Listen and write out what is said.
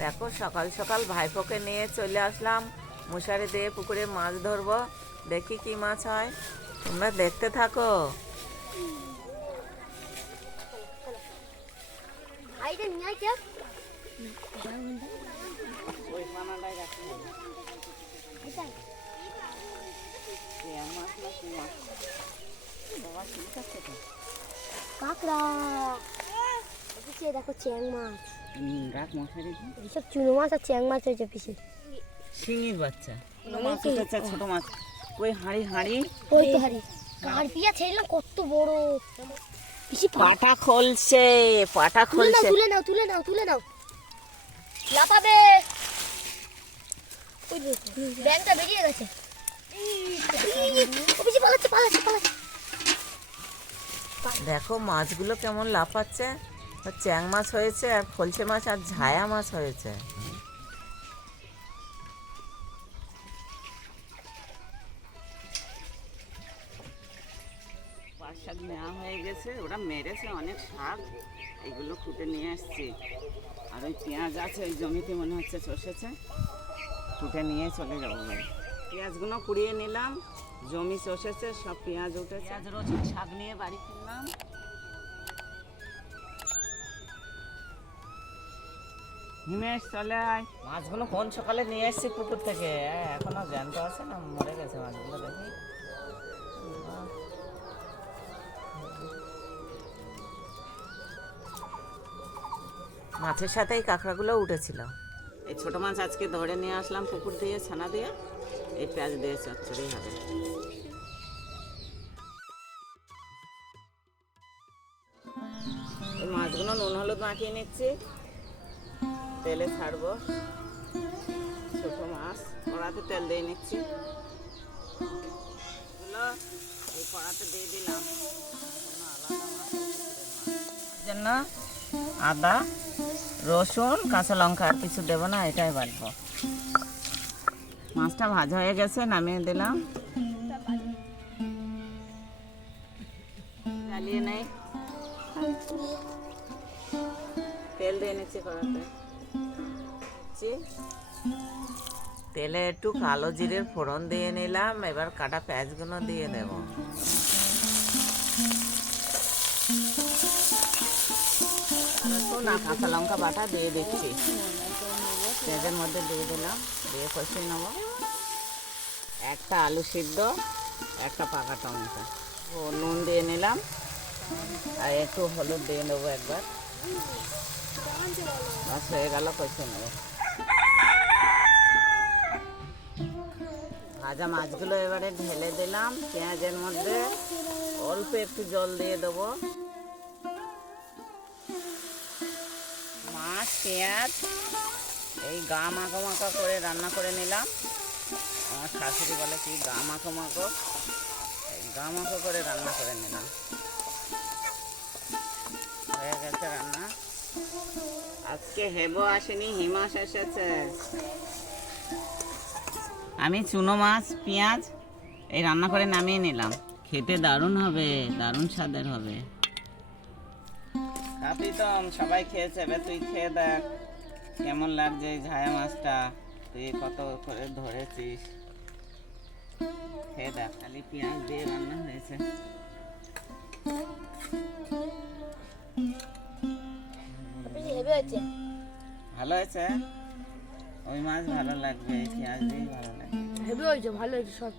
দেখো সকাল সকাল ভাইপোকে নিয়ে চলে আসলাম মশারি দিয়ে পুকুরে মাছ ধরবো। দেখি কি মাছ হয়, তোমরা দেখতে থাকো। কাঁকড়া, দেখো চ্যাং মাছ। রাত মশারি এইসব চুনো মাছ আর চ্যাং মাছ হয়েছে পিসি। শিঙির বাচ্চা মাছ উঠেছে, ছোট মাছ। ওই হাঁড়ি হাঁড়ি, ওই তো হাঁড়ি কারপিয়া ছেড়লাম, কত বড় পিসি। পাটা খুলছে, পাটা খুলছে। তুলে নাও তুলে নাও তুলে নাও, লাফাবে। ওই ব্যাংকটা বেরিয়ে গেছে। ও পিসি পালাচ্ছে পালাচ্ছে পালাচ্ছে। দেখো মাছগুলো কেমন লাফাচ্ছে। চ্যাং মাছ হয়েছে আর খলছে মাছ আর ঝায়া মাছ হয়েছে। পাট শাক নেওয়া হয়ে গেছে, ওরা মেরেছে অনেক শাক, এগুলো খুঁটে নিয়ে আসছি। আর ওই পেঁয়াজ আছে ওই জমিতে, মনে হচ্ছে চষেছে, খুঁটে নিয়ে চলে যাবো বাড়ি। পেঁয়াজগুলো কুড়িয়ে নিলাম, জমি চষেছে, সব পেঁয়াজ উঠেছে। পেঁয়াজ রসুন শাক নিয়ে বাড়ি ফিরলাম। হিমেশ চলে আয়। মাছগুলো কোন সকালে নিয়ে এসছি পুকুর থেকে, এখনো জ্যান্ত আছে না মরে গেছে মাছগুলো? দেখি মাছের সাথে এই কাঁকড়াগুলো উঠেছিল। এই ছোট মাছ আজকে ধরে নিয়ে আসলাম পুকুর দিয়ে, ছানা দিয়ে। এই পেঁয়াজ দিয়ে চচ্চড়ি হবে। এই মাছগুলো নুন হলুদ মাখিয়ে নিচ্ছি, তেলে ছাড়বো। ছোট মাছ কড়াতে তেল দিয়ে নিচ্ছি, এই কড়াতে দিয়ে দিলাম। জন্য আদা রসুন কাঁচা লঙ্কা আর কিছু দেবো না, এটাই বাটবো। মাছটা ভাজা হয়ে গেছে, নামিয়ে দিলাম। জ্বালিয়ে নেই, তেল দিয়ে নিচ্ছি কড়াতে। তেলে একটু কালো জিরের ফোড়ন দিয়ে নিলাম, এবার কাটা পেঁয়াজগুলো দিয়ে দেব। কাঁচা লঙ্কা বাটা দিয়ে দিচ্ছি, পেঁয়াজের মধ্যে দিয়ে দিলাম, দিয়ে কষিয়ে নেব। একটা আলু সিদ্ধ, একটা পাকা টমেটো, নুন দিয়ে নিলাম, আর একটু হলুদ দিয়ে নেবো একবার। বাস হয়ে গেল, কষিয়ে নেব। ভাজা মাছগুলো এবারে ঢেলে দিলাম পেঁয়াজের মধ্যে, অল্প একটু জল দিয়ে দেবো। মাছ পেঁয়াজ এই গা মাখো মাখো করে রান্না করে নিলাম। আমার শাশুড়ি বলে কি গা মাখো মাখো, এই গা মাখো করে রান্না করে নিলাম। হয়ে গেছে রান্না। আজকে হেবো আসেনি, হিমাস এসেছে। আমি চুনো মাছ পেঁয়াজ এই রান্না করে নামিয়ে নিলাম। খেতে দারুণ হবে, দারুণ স্বাদের হবে। প্রীতম সবাই খেয়েছে, এবার তুই খেয়ে দেখ কেমন লাগছে এই ঝায়া মাছটা। তুই কত করে ধরেছিস, খেয়ে দেখ। খালি পেঁয়াজ দিয়ে রান্না হয়েছে। ভালো হয়েছে, ওই মাছ ভালো লাগবে, পেঁয়াজ দিয়ে ভালো লাগবে। হেভি হয়েছে, ভালো হয়েছে সব।